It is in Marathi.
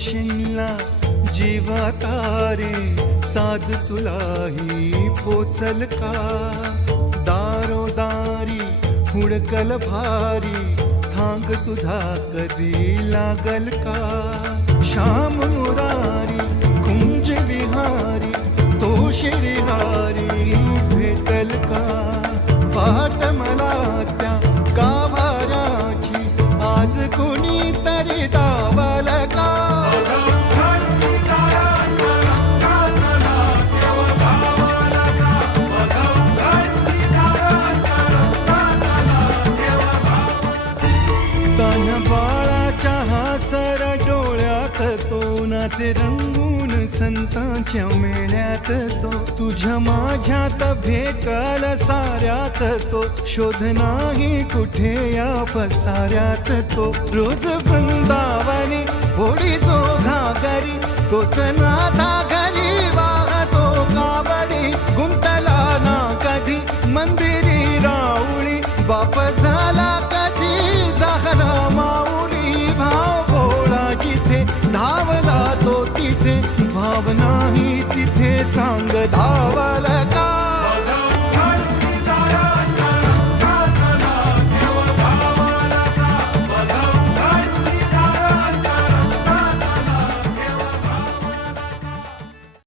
शिनला जीवा तारे साध तुलाही पोचल का दारोदारी हुडकल भारी थांग तुझा कधी लागल का श्याम मुरारी कुंज विहारी तो श्रीहारी भेटल का वाट मला त्या गाभाऱ्याची आज कोणी तरी दावल का बाळाच्या हासर डोळ्यात तो नाचे रंगून संतांच्या मेळ्यात जो तुझ्या माझ्यात भेकल साऱ्यात तो शोध नाही कुठे या पसाऱ्यात तो रोज वृंदावन